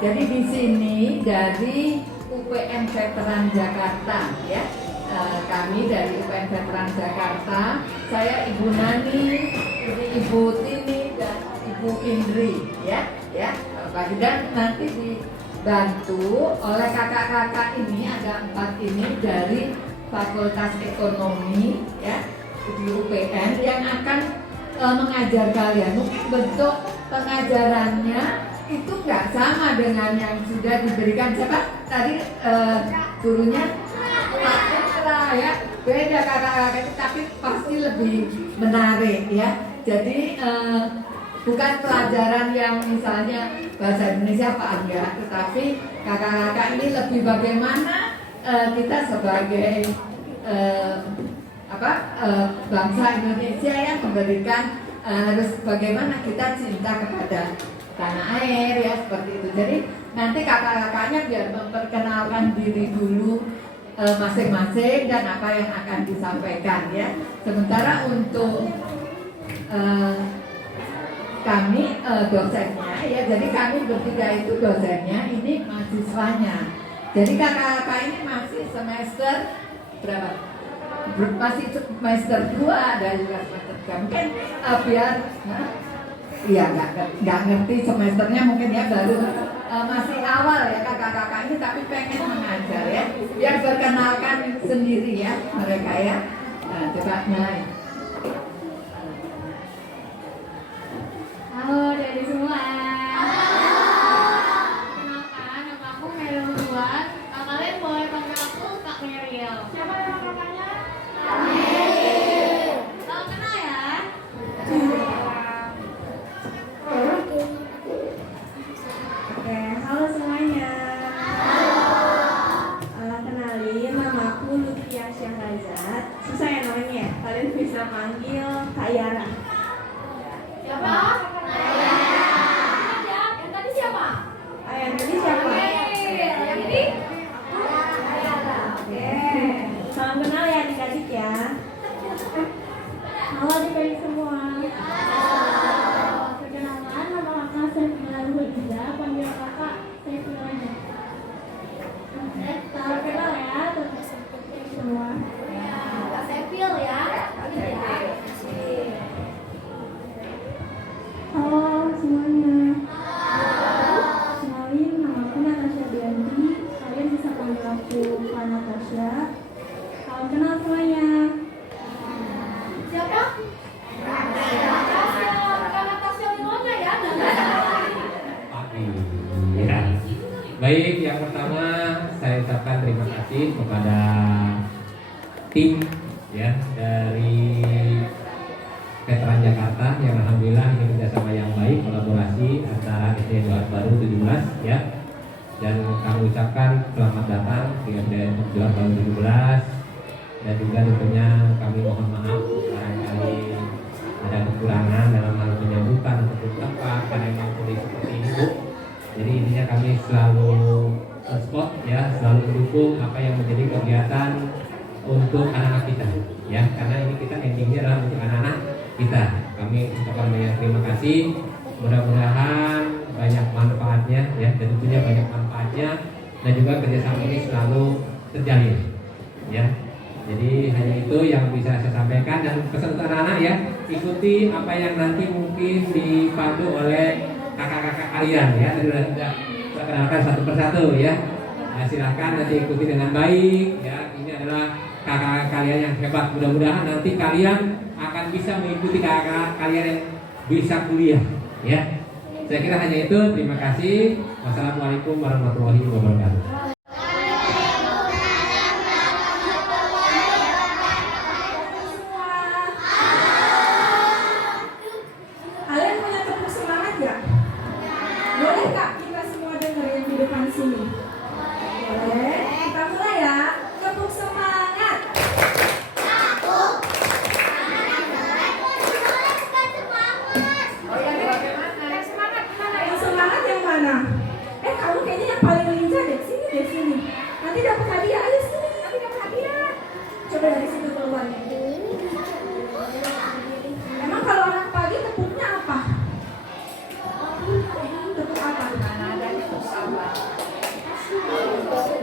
Jadi di sini dari UPN Veteran Jakarta ya. Kami dari UPN Veteran Jakarta, saya Ibu Nani, Ibu Tini dan Ibu Indri ya. Dan nanti dibantu oleh kakak-kakak ini, ada 4 ini dari Fakultas Ekonomi ya di UPN yang akan mengajar kalian. Mungkin bentuk pengajarannya itu nggak sama dengan yang sudah diberikan siapa tadi gurunya Pak Putra ya, beda kakak-kakak itu, tapi pasti lebih menarik ya. Jadi bukan pelajaran yang misalnya bahasa Indonesia Pak enggak, tetapi kakak-kakak ini lebih bagaimana kita sebagai bangsa Indonesia yang memberikan harus bagaimana kita cinta kepada tanah air ya, seperti itu. Jadi nanti kakak-kakaknya biar memperkenalkan diri dulu masing-masing dan apa yang akan disampaikan ya. Sementara untuk kami dosennya ya, jadi kami bertiga itu dosennya, ini mahasiswanya. Jadi kakak-kakak ini masih semester berapa? Masih semester 2, ada juga semester 3. Mungkin biar iya nggak ngerti semesternya mungkin ya, baru masih awal ya kakak-kakak ini, tapi pengen mengajar ya, biar perkenalkan sendiri ya mereka ya. Nah, coba nyalain. Halo dari semua. Kenalkan, nama aku Meryl Ruan. Kalian boleh panggil aku Kak Meryl. Siapa nama kakaknya? Kak Meryl. Salam kenal ya. Oke, halo semuanya. Kenalin, nama aku Lutfia Syahrazad. Susah ya namanya ya? Kalian bisa manggil Kak Yara. Siapa? Yang tadi siapa? Yang tadi siapa? Yang ini? Oke, salam kenal ya adik-adik ya. Halo adik-adik semua. Perkenalkan, nama kakak Saifullah Hudiza. Panggil kakak Saifullah aja. Salam kenal ya teman-teman semua. Kak Saifil ya. Halo semuanya. Kenalin, nama aku Natasha Dianti. Kalian bisa panggil aku Kak Natasha. Salam kenal semuanya. Siapa? Natasha Winona ya. Ya. Baik, yang pertama saya ucapkan terima kasih kepada tim ya dari Veteran Jakarta yang alhamdulillah ini kerjasama yang baik, kolaborasi antara SD Doa Baru 17 ya. Dan kami ucapkan selamat datang di SD Doa Baru 17, dan juga tentunya kami mohon maaf barangkali ada kekurangan dalam hal penyambutan ataupun apa, karena memang kondisi seperti ini Bu. Jadi intinya kami selalu support ya, selalu mendukung apa yang menjadi kegiatan untuk anak-anak kita ya, karena ini kita endingnya adalah untuk anak-anak kita. Kami ucapkan banyak terima kasih, mudah-mudahan banyak manfaatnya ya, dan tentunya banyak manfaatnya, dan juga kerjasama ini selalu terjalin ya. Jadi hanya itu yang bisa saya sampaikan, dan pesan untuk anak-anak ya, ikuti apa yang nanti mungkin dipandu oleh kakak-kakak kalian ya. Tadi sudah perkenalkan satu persatu ya. Nah, silahkan nanti ikuti dengan baik ya. Ini adalah kakak-kakak kalian yang hebat. Mudah-mudahan nanti kalian akan bisa mengikuti kakak-kakak kalian yang bisa kuliah ya. Saya kira hanya itu. Terima kasih. Wassalamualaikum warahmatullahi wabarakatuh. Kalian punya tepuk semangat ya? Boleh Kak kita semua dengar yang di depan sini? Boleh? Kita mulai ya. Tepuk semangat. Oh yang bagaimana? Yang semangat yang mana? Kamu kayaknya yang paling lincah deh. Sini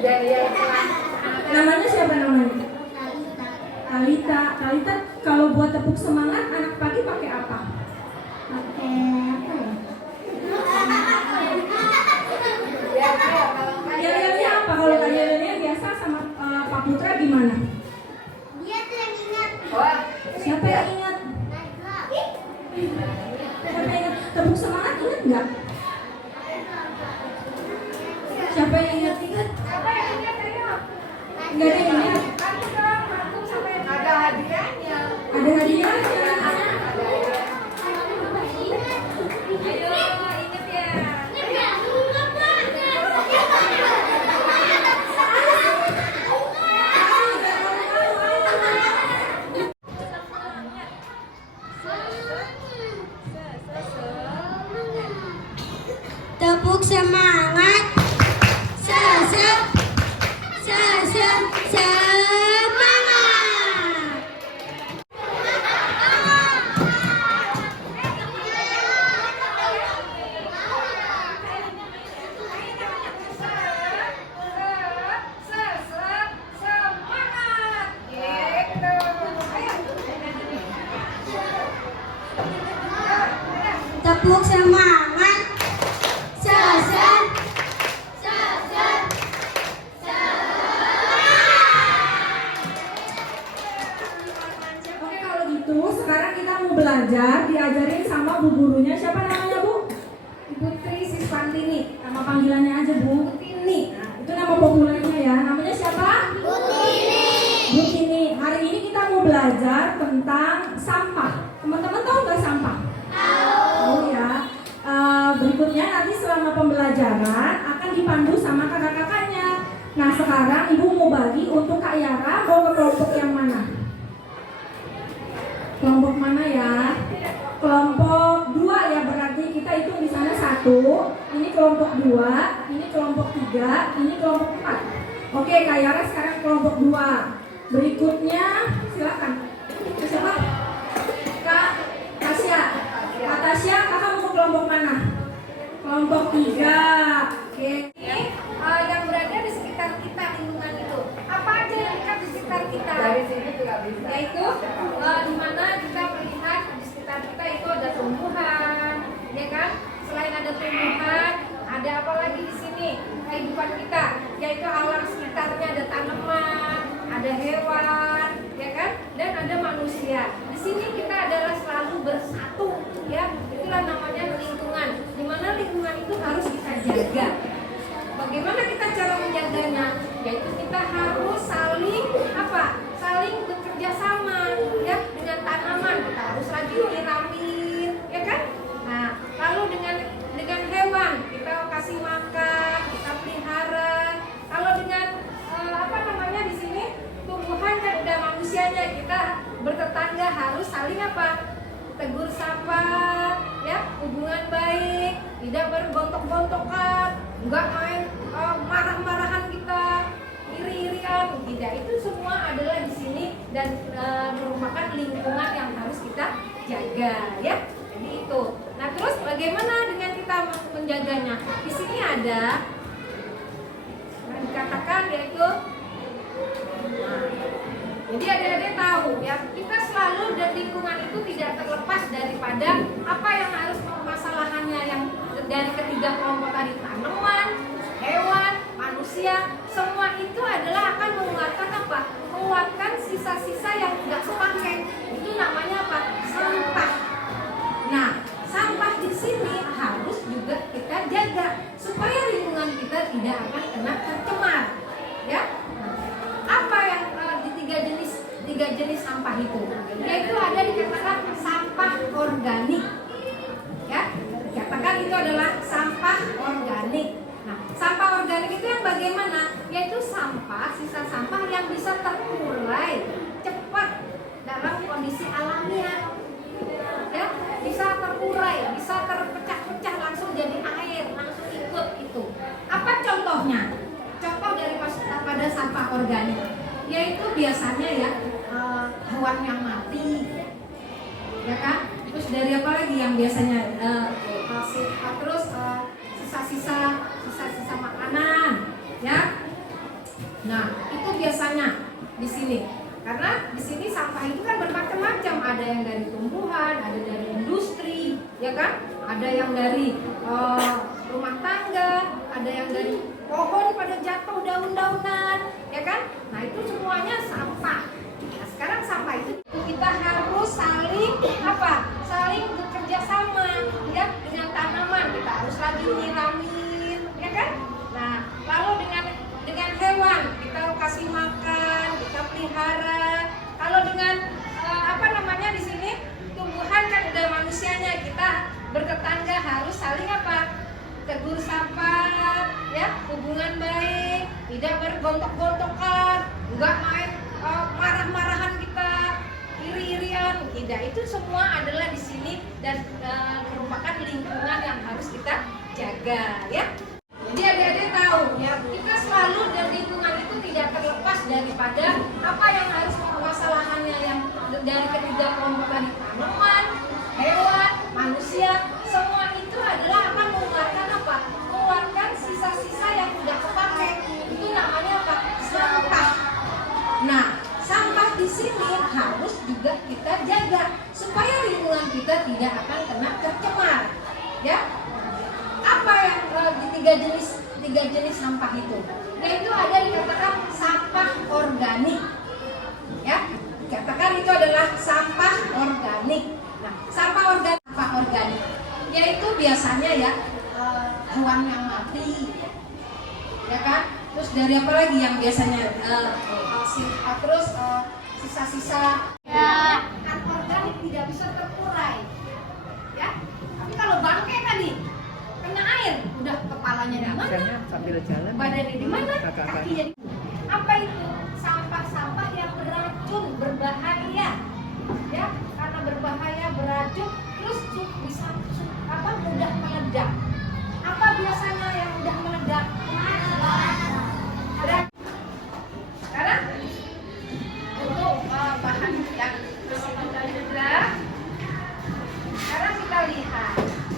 Namanya siapa namanya? Talita. Talita, kalau buat tepuk semangat anak pagi pakai apa? Pakai apa ya? Yel-yelnya apa? Kalau Kak Yel-yelnya biasa sama Pak Putra gimana? Dia tuh yang ingat. Siapa yang ingat? Siapa yang ingat? Tepuk semangat ingat nggak? Siapa yang ingat? Nggak ada yang ingat. Ada hadiahnya. Ada hadiahnya. Tepuk semangat. Semangat. Tepuk semangat. Oke, kalau gitu sekarang kita mau belajar, diajarin sama bu gurunya. Siapa namanya, Bu? Ibu Tri Siswantini. Nama panggilannya aja Bu Tini. Nah, itu nama populernya ya. Namanya siapa? Bu Tini. Hari ini kita mau belajar tentang sampah. Teman-teman tahu nggak sampah? Tahu ya. Berikutnya nanti selama pembelajaran akan dipandu sama kakak-kakaknya. Nah, sekarang Ibu mau bagi untuk Kak Yara, mau ke kelompok yang mana? Kelompok mana ya? Kelompok 2 ya, berarti kita hitung di sana 1. Ini kelompok 2, ini kelompok 3, ini kelompok 4. Oke, Kak Yara sekarang kelompok 2. Berikutnya silakan. Siapa? Kak Tasya. Kak Tasya, kakak mau ke kelompok mana? Kelompok 3. Oke. Ini yang berada di sekitar kita, lingkungan itu. Apa aja yang dekat di sekitar kita? Dari sini juga bisa. Yaitu di mana kita melihat di sekitar kita itu ada tumbuhan, ya kan? Selain ada tumbuhan, ada apa lagi di sini kehidupan kita? Yaitu alam sekitarnya, ada tanaman, ada hewan, ya kan? Dan ada manusia. Di sini kita adalah selalu bersatu, ya. Itulah namanya lingkungan. Di mana lingkungan itu harus kita jaga. Bagaimana kita cara menjaganya? Yaitu kita harus saling apa? Saling bekerja sama, ya, dengan tanaman. Kita harus rajin nyiramin, ya kan? Nah, lalu dengan hewan kita kasih makan, kita pelihara. Kalau dengan apa namanya di sini tumbuhan kan udah manusianya, kita bertetangga harus saling apa? Tegur sapa, ya, hubungan baik, tidak bergontok-gontokan, enggak main marah-marahan kita, iri-irian, tidak. Itu semua adalah di sini dan merupakan lingkungan yang harus kita jaga, ya. Jadi itu. Nah, terus bagaimana dengan kita menjaganya? Di sini ada yang dikatakan yaitu jadi adik-adik tahu ya, kita selalu dan lingkungan itu tidak terlepas daripada apa yang harus permasalahannya yang dari ketiga kelompok tadi, tanaman, hewan, manusia, semua itu adalah akan mengeluarkan apa? Mengeluarkan sisa-sisa yang tidak sepakai. Itu namanya apa? Sampah. Nah, sampah di sini harus juga kita jaga supaya lingkungan kita tidak akan kena tercemar. Ya. Apa yang tiga jenis sampah itu? Yaitu ada dikatakan sampah organik. Ya, dikatakan itu adalah sampah organik. Nah, sampah organik itu yang bagaimana? Yaitu sampah, sisa sampah yang bisa terurai cepat dalam kondisi alamiah. Ya, bisa terurai, bisa terpecah-pecah langsung jadi air, langsung ikut itu. Apa contohnya? Contoh pada sampah organik, yaitu biasanya ya hewan yang mati, ya kan? Terus dari apa lagi yang biasanya terus sisa-sisa makanan, ya. Nah, itu biasanya di sini. Karena di sini sampah itu kan bermacam-macam, ada yang dari tumbuhan, ada dari industri, ya kan? Ada yang dari rumah tangga, ada yang dari pohon pada jatuh daun-daunan, ya kan? Nah, itu semuanya sampah. Nah, sekarang sampah itu kita harus saling apa? Saling bekerja sama, ya, dengan tanaman. Kita harus rajin nyiramin, ya kan? Nah, lalu dengan hewan kita kasih makan, kita pelihara. Kalau dengan di sini tumbuhan kan udah manusianya, kita bertetangga harus saling apa? Tegur sapa, ya, hubungan baik, tidak bergontok-gontokan, enggak main marah-marahan kita, iri-irian, tidak. Itu semua adalah di sini dan merupakan lingkungan yang harus kita jaga, ya. Jadi adik-adik tahu ya, kita selalu dan lingkungan itu tidak terlepas daripada apa yang harus permasalahannya yang dari ketiga kelompok tadi, tanaman, hewan, manusia, semua itu adalah akan mengeluarkan apa? Mengeluarkan sisa-sisa yang sudah kepakai. Itu namanya apa? Sampah. Nah, sampah di sini harus juga kita jaga supaya lingkungan kita tidak akan kena tercemar, ya. Apa yang di tiga jenis sampah itu? Yaitu ada dikatakan sampah organik, ya. Dikatakan itu adalah sampah organik. Nah, sampah organik, yaitu biasanya ya hewan yang mati, ya kan? Terus dari apa lagi yang biasanya terus sisa-sisa ya, kan organik tidak bisa terurai, ya. Tapi kalau bangkai tadi kena air, udah kepalanya di mana? Sambil jalan. Badannya di mana? Kakinya di mana? Apa itu? Sampah-sampah yang beracun, berbahaya, ya. Karena berbahaya, beracun, terus bisa mudah meledak. Apa biasanya yang mudah meledak? Sekarang untuk bahan yang sudah. Sekarang kita lihat.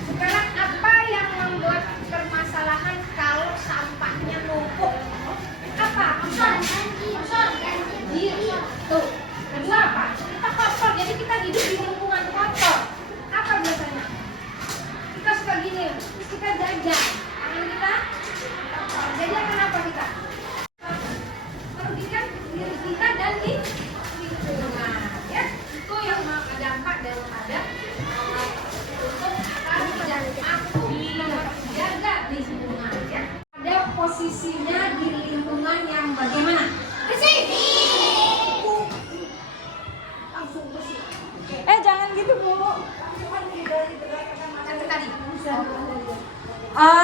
Sekarang apa yang membuat permasalahan kalau sampahnya numpuk? Apa? Tuh. Kedua apa? Kita kotor, jadi kita hidup di lingkungan kotor. Apa biasanya? Kita suka gini, kita jajan, tangan kita kotor. Jadi kenapa kita? Merugikan diri kita dan di lingkungan, ya. Itu yang dampak daripada untuk dan aku menjaga lingkungan, ya. Ada posisinya di lingkungan yang bagaimana? Bersih. Langsung bersih. Jangan gitu, Bu. Tadi.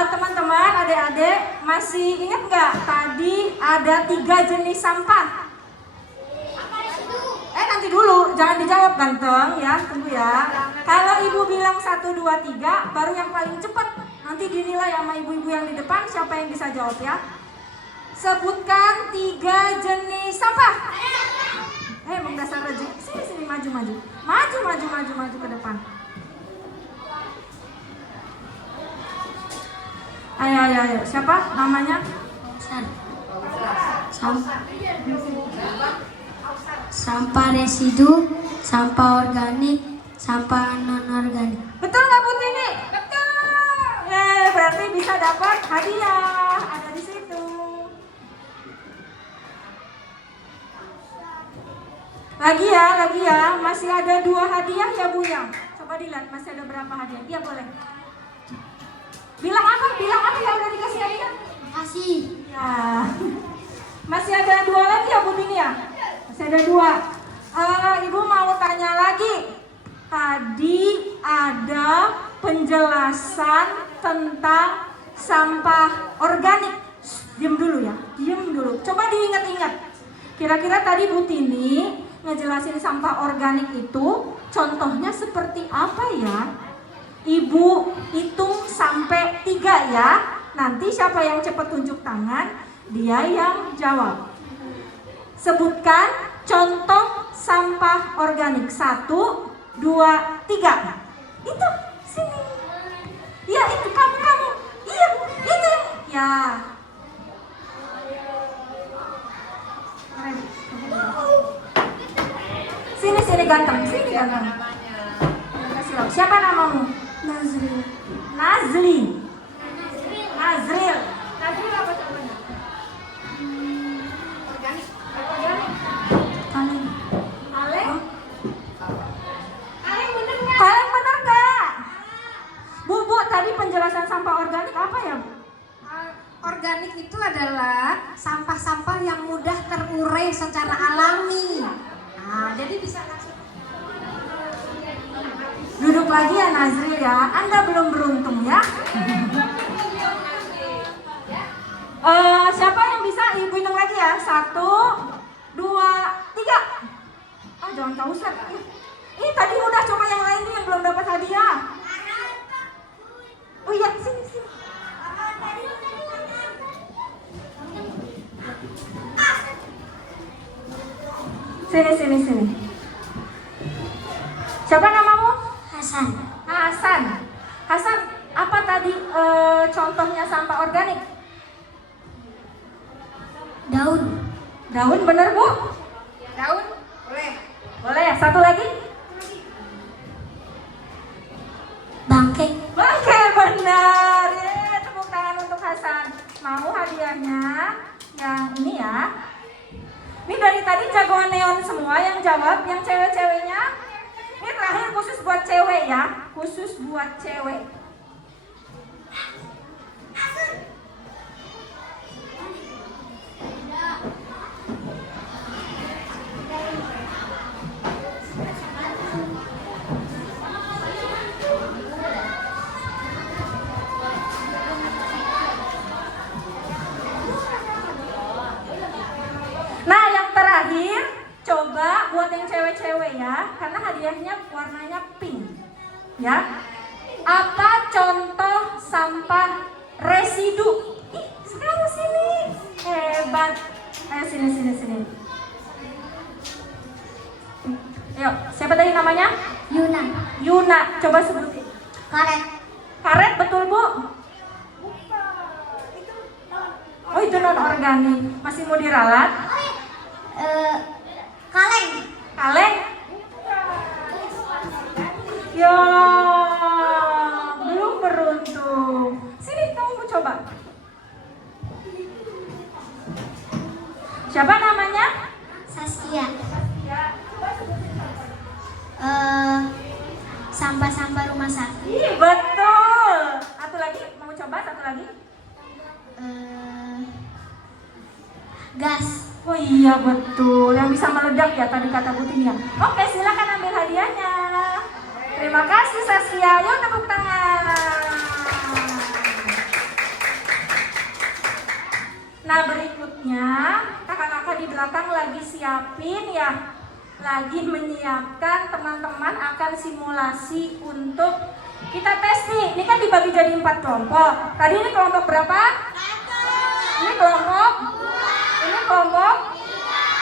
Teman-teman, adik-adik, masih ingat nggak tadi ada 3 jenis sampah? Nanti dulu, jangan dijawab ganteng ya, tunggu ya. Kalau ibu bilang 1, 2, 3, baru yang paling cepat. Nanti dinilai sama ibu-ibu yang di depan siapa yang bisa jawab ya. Sebutkan 3 jenis sampah. Emang dasar rezeki. Sini maju ke depan. Ayo. Siapa namanya? Sampah residu, sampah organik, sampah non-organik. Betul nggak Bu Tini? Betul. Berarti bisa dapat hadiah. Ada di situ. Lagi ya. Masih ada 2 hadiah ya Bu ya. Coba dilihat masih ada berapa hadiah. Iya boleh. Bilang apa ya udah dikasih hadiah? Makasih. Ya. Masih ada 2 lagi ya Bu Tini ya? Masih ada 2. Ibu mau tanya lagi. Tadi ada penjelasan tentang sampah organik. Diam dulu ya. Coba diingat-ingat. Kira-kira tadi Bu Tini ngejelasin sampah organik itu contohnya seperti apa ya? Ibu hitung sampai 3 ya. Nanti siapa yang cepat tunjuk tangan, dia yang jawab. Sebutkan contoh sampah organik. 1, 2, 3. Itu sini. Iya itu kamu. Iya itu. Ya. ganteng. Sini ganteng. Kasih tahu. Siapa namamu? Nazril. Nazli. Nazril. Nazril apa namanya? Organik. Kaleng. Kaleng. Kalian bener nggak? Kaleng bener nggak? Bu, tadi penjelasan sampah organik apa ya, Bu? Organik itu adalah sampah-sampah yang mudah terurai secara alami. Nah, jadi bisa langsung. Duduk lagi ya Nazril ya. Anda belum beruntung ya. Siapa yang bisa ibu hitung lagi ya? 1, 2, 3. Ah, jangan kau Ustaz. Ini tadi udah, coba yang lain nih yang belum dapat hadiah. Oh iya, sini. Sini. Siapa namamu? Hasan. Hasan, apa tadi contohnya sampah organik? Daun. Daun bener, Bu? Daun boleh. Boleh ya? Satu lagi? Bangke. Oke, benar. Yeay, tepuk tangan untuk Hasan. Mau hadiahnya yang ini ya. Ini dari tadi jagoan neon semua yang jawab, yang cewek-ceweknya. Ini terakhir khusus buat cewek ya, khusus buat cewek. Nah, yang terakhir, coba buat yang cewek-cewek ya, karena hadiahnya warnanya pink. Ya. Apa contoh sampah residu? Ih, sekarang sini. Hebat. Ayo sini. Ayo, siapa tadi namanya? Yuna. Coba sebutin. Karet. Karet betul, Bu? Oh, itu non organik. Masih mau diralat? Kaleng. Kaleng? Ya, belum beruntung. Sini kamu coba. Siapa namanya? Saskia. Ya, Sampah-sampah rumah sakit. Ih, betul. Satu lagi, mau coba satu lagi? Gas. Oh iya betul, yang bisa meledak ya tadi kata Bu Tini ya. Oke, silakan ambil hadiahnya. Terima kasih Saskia, yuk tepuk tangan. Nah berikutnya kakak-kakak di belakang lagi siapin ya, lagi menyiapkan teman-teman akan simulasi untuk kita tes nih. Ini kan dibagi jadi 4 kelompok. Tadi ini kelompok berapa? Ini kelompok? Ini kelompok?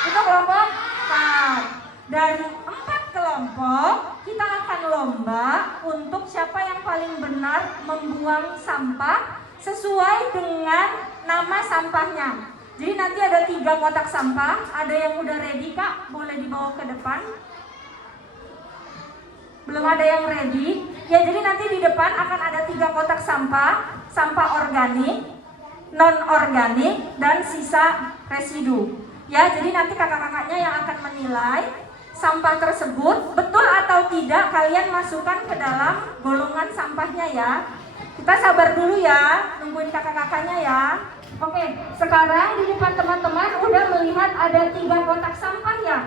Itu kelompok? 4. Dari 4 kelompok kita akan lomba untuk siapa yang paling benar membuang sampah sesuai dengan nama sampahnya. Jadi nanti ada 3 kotak sampah. Ada yang udah ready Kak? Boleh dibawa ke depan? Belum ada yang ready? Ya jadi nanti di depan akan ada 3 kotak sampah. Sampah organik, non-organik, dan sisa residu. Ya, jadi nanti kakak-kakaknya yang akan menilai sampah tersebut betul atau tidak kalian masukkan ke dalam golongan sampahnya ya. Kita sabar dulu ya, nungguin kakak-kakaknya ya. Oke, sekarang di depan teman-teman udah melihat ada 3 kotak sampah ya.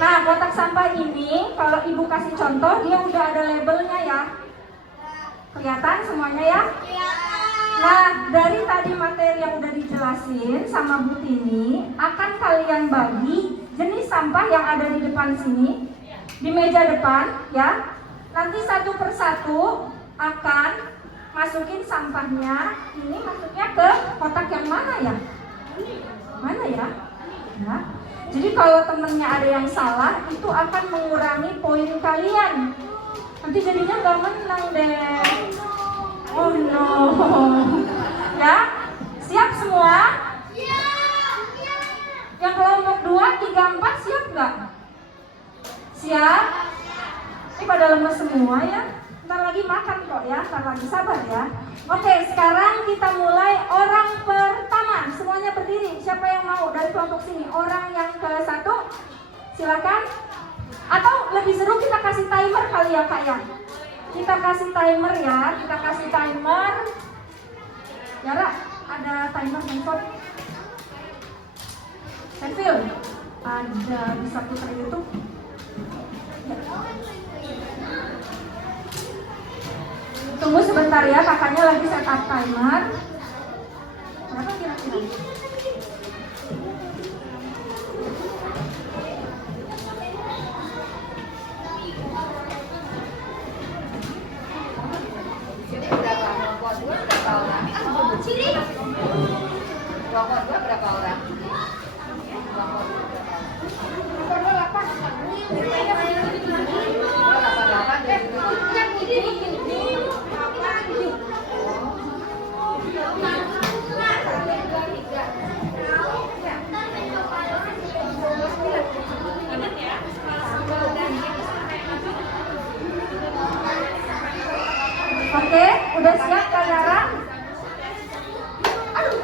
Nah, kotak sampah ini kalau ibu kasih contoh dia udah ada labelnya ya. Kelihatan semuanya ya? Nah, dari tadi materi yang udah dijelasin sama Bu Tini, akan kalian bagi jenis sampah yang ada di depan sini, di meja depan ya. Nanti satu persatu akan masukin sampahnya. Ini masuknya ke kotak yang mana ya? Mana ya? Ya. Jadi kalau temennya ada yang salah, itu akan mengurangi poin kalian. Nanti jadinya gak menang deh. Oh no. Ya, siap semua? Yang kelompok 2, 3, 4 siap gak? Siap? Ini pada lemes semua ya. Ntar lagi makan kok ya, ntar lagi sabar ya. Oke, sekarang kita mulai orang pertama. Semuanya berdiri. Siapa yang mau dari kelompok sini? Orang yang ke-1, silakan. Atau lebih seru kita kasih timer kali ya Kak ya. Kita kasih timer ya, kita kasih timer. Yara, ada timer handphone? Handphone? Ada, bisa putar YouTube? Ya. Tunggu sebentar ya, kakaknya lagi setup timer. Berapa kira-kira? Kelompok 2 berapa orang? Nomor 8. Oke, udah siap Kak Yara? Aduh,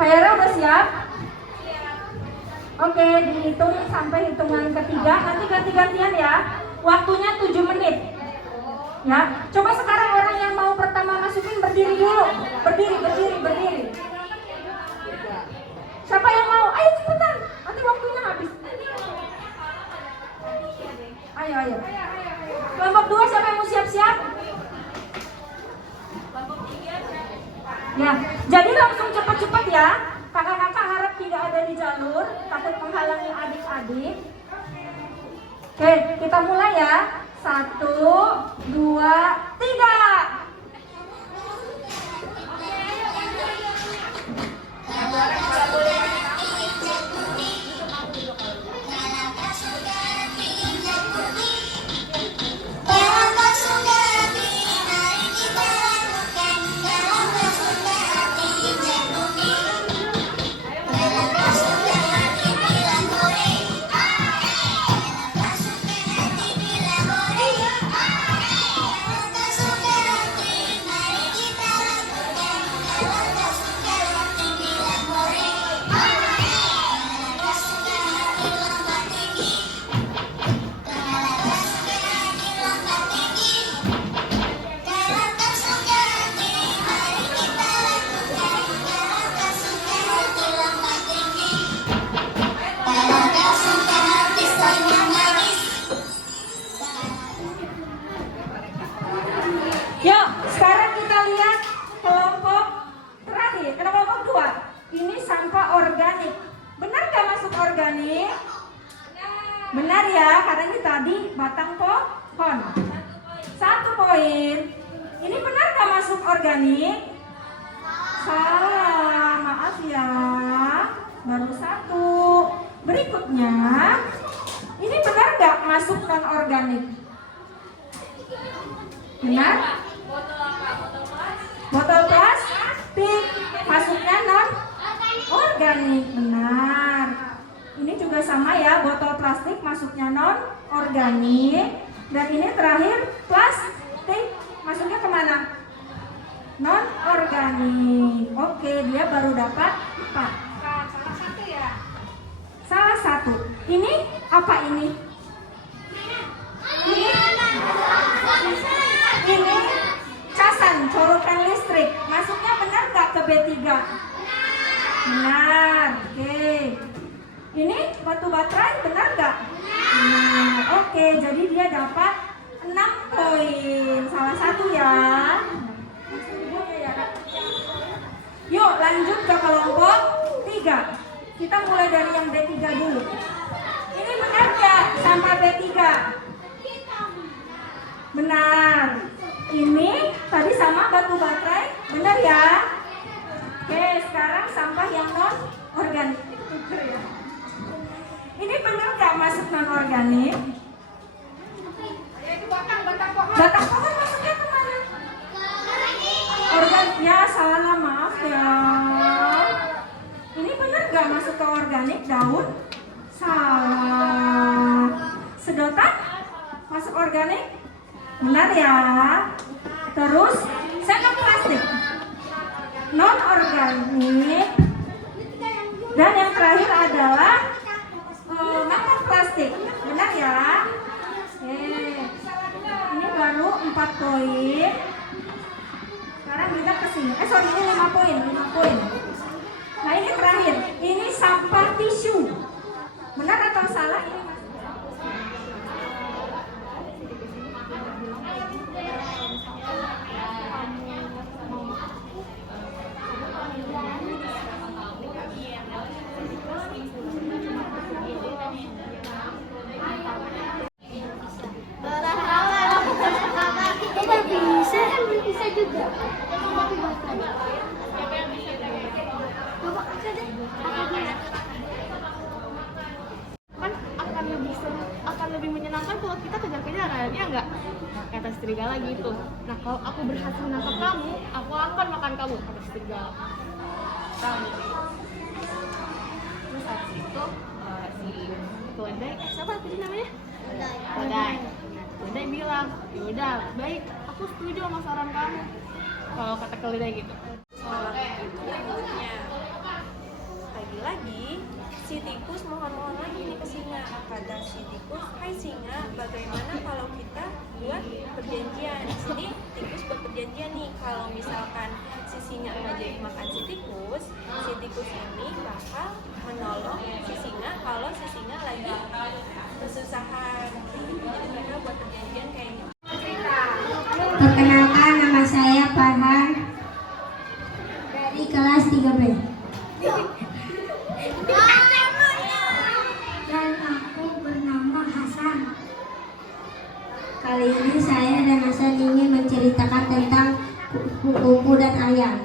Kak Yara udah siap? Oke, dihitung sampai hitungan ketiga. Nanti ganti-gantian ya. Waktunya 7 menit. Ya, coba sekarang orang yang mau pertama masukin berdiri dulu. Berdiri. Siapa yang mau? Ayo cepetan. Nanti waktunya habis. Ayo. Kelompok 2 siapa yang mau siap-siap? Ya, jadi langsung cepat-cepat ya. Kakak-kakak harap tidak ada di jalur, takut menghalangi adik-adik. Oke, kita mulai ya. 1, 2, 3. Yuk, sekarang kita lihat kelompok terakhir, kelompok 2. Ini sampah organik. Benar gak masuk organik? Benar ya, karena ini tadi batang pohon. 1 poin. Ini benar gak masuk organik? Salah, maaf ya. Baru 1. Berikutnya, ini benar gak masuk non organik? Benar? Botol plastik masuknya non organik. Benar. Ini juga sama ya, botol plastik masuknya non organik. Dan ini terakhir plastik masuknya kemana? Non organik. Oke, dia baru dapat 4. Salah 1 ya. Salah 1. Ini apa ini? Ini casan colokan listrik. Masuknya benar gak ke B3? Benar. Oke. Ini batu baterai benar gak? Benar. Oke, jadi dia dapat 6 poin. Salah 1 ya. Yuk lanjut ke kelompok 3. Kita mulai dari yang B3 dulu. Ini benar gak sampah B3? Benar. Ini tadi sama batu baterai, benar ya? Oke, sekarang sampah yang non organik. Ini benar gak masuk non organik? Itu batang pohon. Batang pohon masuknya kemana? Organiknya salah, maaf ya. Ini benar gak masuk ke organik daun? Salah. Sedotan masuk organik? Benar ya. Terus sendok plastik non organik. Dan yang terakhir adalah mangkok plastik. Benar ya. Ini baru 4 poin. Sekarang kita ke sini. Ini 5 poin, 5 poin. Nah, ini terakhir. Ini sampah tisu. Benar atau salah ini? Bisa juga. Kan akan lebih menyenangkan kalau kita kejar-kejaran, ya enggak? Kata serigala gitu. Nah, kalau aku berhasil menangkap kamu, aku akan makan kamu, kata serigala. Terus habis itu si keledai, siapa tadi namanya? Keledai. Keledai bilang, yaudah, baik, aku setuju sama saran kamu. Kalau kata keledai gitu. Lagi-lagi si tikus mohon lagi nih ke singa. Kata si tikus, hai singa, bagaimana kalau kita buat perjanjian? Jadi tikus buat perjanjian nih, kalau misalkan si singa ngajak makan si tikus ini bakal menolong si singa kalau si singa lagi kesusahan. Jadi mereka buat perjanjian kayak gitu. Perkenalkan, nama saya Farhan dari kelas 3B. Dan aku bernama Hasan. Kali ini saya dan Hasan ingin menceritakan tentang kupu-kupu dan ayam.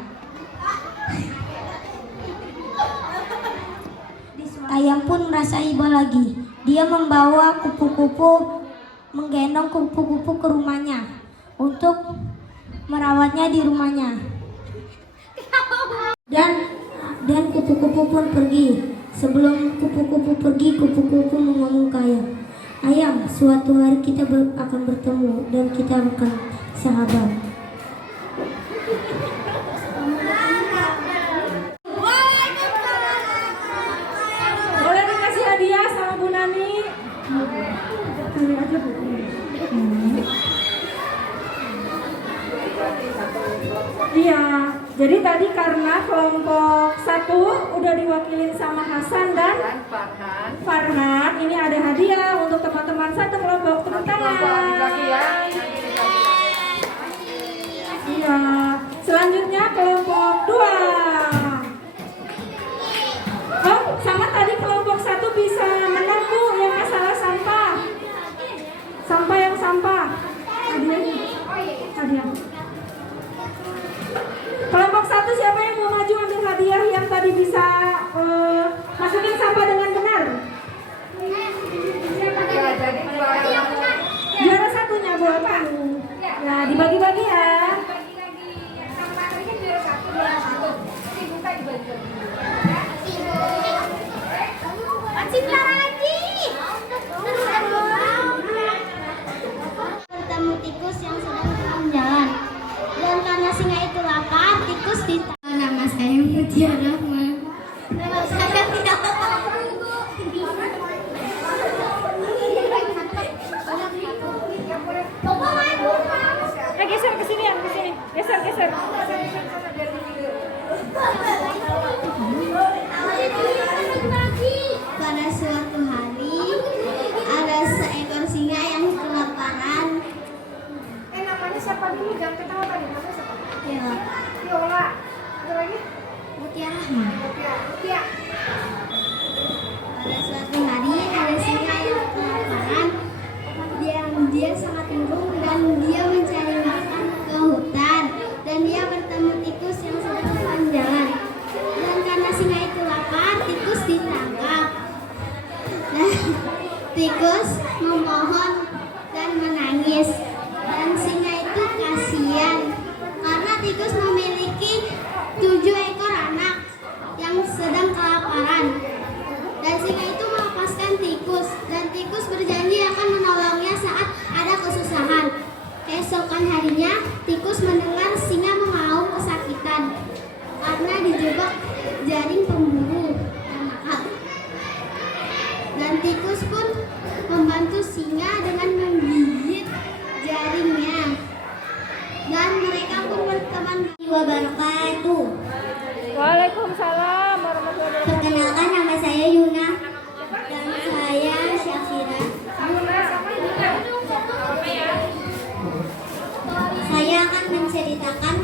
Ayam pun merasa iba lagi. Dia membawa kupu-kupu, menggendong kupu-kupu ke rumahnya untuk merawatnya di rumahnya. Dan kupu-kupu pun pergi. Sebelum kupu-kupu pergi, kupu-kupu ngomong ke ayam, ayam, suatu hari kita akan bertemu dan kita akan sahabat. Boleh dikasih hadiah sama Bu Nani? Iya, jadi tadi karena kelompok 1 udah diwakilin sama Hasan dan Farhan, ini ada hadiah untuk teman-teman satu kelompok. Tepuk tangan. Iya, selanjutnya kelompok 2. Oh, sama tadi kelompok 1 bisa menang Bu yang masalah sampah. Sampah yang sampah. Hadiah. Kelompok 1 siapa yang mau maju ambil hadiah yang tadi bisa masukin sampah dengan benar? Juara satunya Bu apa? Nah, dibagi-bagi ya. Yang sampah tadi kan juara 1. Dibuka dibagi-bagi. Cinta lagi. Bertemu tikus yang sedang jalan-jalan. Dan karena singa itu lapar, tikus ditanya. Nama saya Mutia Rahman. Nama saya tidak. Geser ke sini ya, ke sini. Geser. Pada suatu hari, ada seekor singa yang kelaparan. Namanya siapa dulu? Jangan ketawa tadi. Namanya siapa? Ya, Viola. Ada lagi? Mutia Rahman. Mutia. Pada suatu hari, ada singa yang kelaparan. Dia sangat linglung dan dia mencari makan ke hutan. Dan dia bertemu tikus yang sedang jalan-jalan. Dan karena singa itu lapar, tikus ditangkap. Dan tikus memohon dan menangis. Dan singa itu kasihan karena tikus memiliki 7 ekor anak yang sedang kelaparan. Dan singa itu melepaskan tikus tikus, dan tikus berjanji akan menolongnya saat ada kesusahan. Keesokan harinya, tikus mendengar singa mengaum kesakitan karena dijebak jaring pemburu yang nakal. Dan tikus pun membantu singa dengan menggigit jaringnya. Dan mereka pun berteman. Wabarakatuh. Waalaikumsalam warahmatullahi wabarakatuh. Perkenalkan, nama saya Yuna dan saya Syafira. Saya akan menceritakan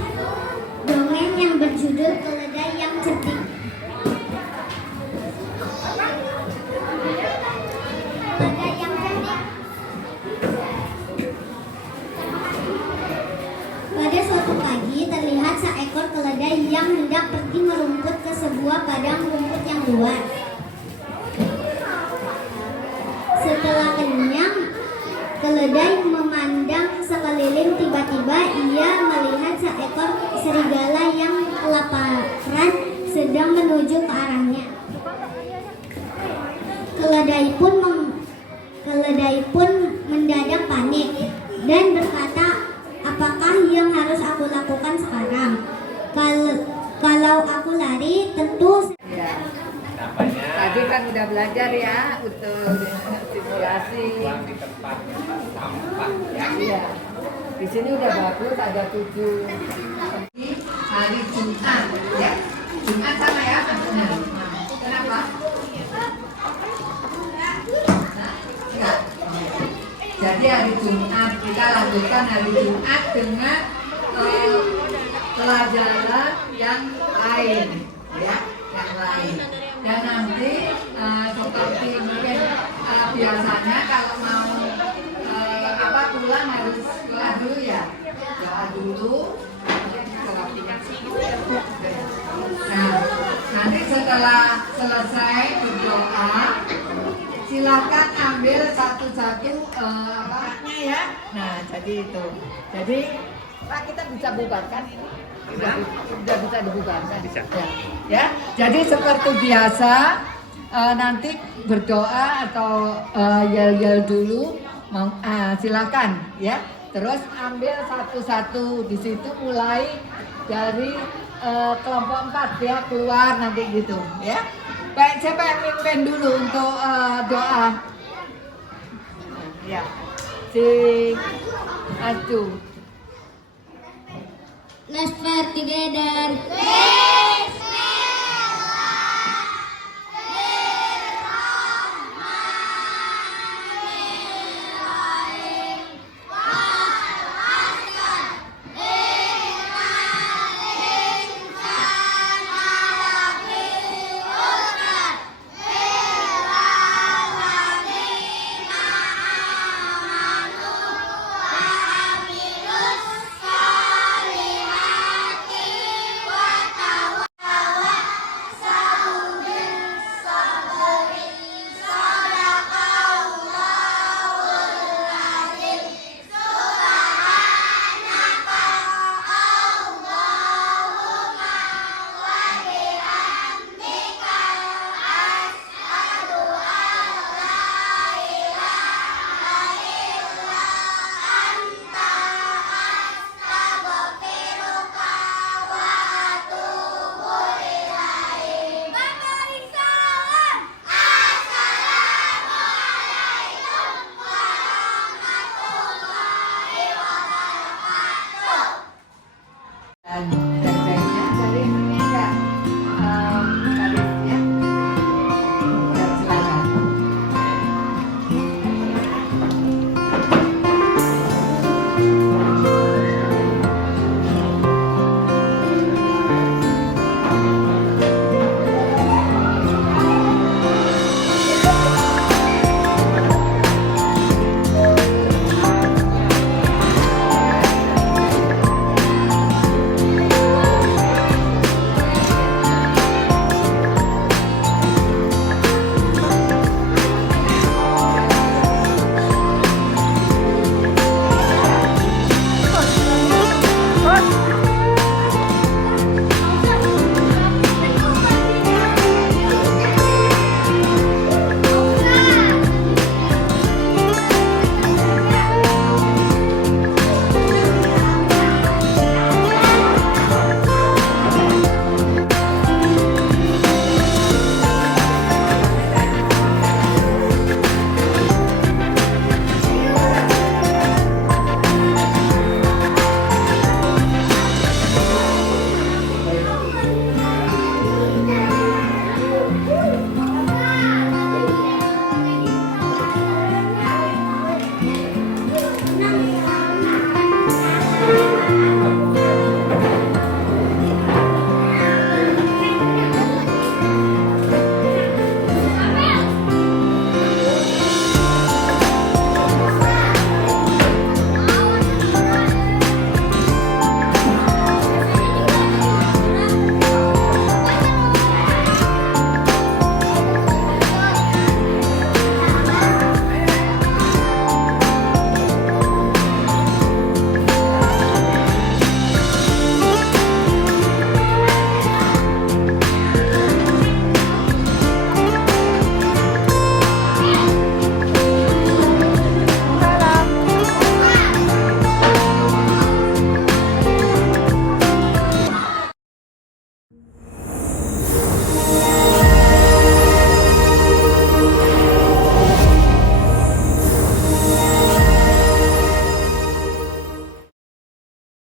dongeng yang berjudul Keledai yang Cerdik. Keledai yang cerdik. Pada suatu pagi terlihat seekor keledai yang hendak pergi merumput ke sebuah padang rumput yang luas. Setelah kenyang, keledai memandang sekeliling. Tiba-tiba ia melihat seekor serigala yang kelaparan sedang menuju ke arahnya. Keledai pun mendadak panik dan berkata, apakah yang harus aku lakukan sekarang? Kalau aku lari, tentu. Ya. Tadi kan udah belajar ya untuk simulasi. Buang di tempat sampah ya. Iya. Di sini udah bagus, ada 7 hari Jumat ya. Jumat sama ya. Nah, kenapa? Enggak. Jadi hari Jumat kita lanjutkan hari Jumat dengan pelajaran yang lain ya, yang lain. Dan nanti seperti mungkin biasanya kalau mau pulang harus doa dulu ya, doa dulu. Nah, nanti setelah selesai berdoa, silakan ambil satu-satu apanya ya. Nah, jadi itu. Jadi Pak, kita bisa bubarkan ini. Sudah bisa dibubarkan. Bisa. Ya. Jadi seperti biasa nanti berdoa atau yel-yel dulu. Silakan ya. Terus ambil satu-satu di situ, mulai dari kelompok 4 ya, keluar nanti gitu ya. Baik, siapa yang mimpin dulu untuk doa? Ya, si Atu. Let's pray together.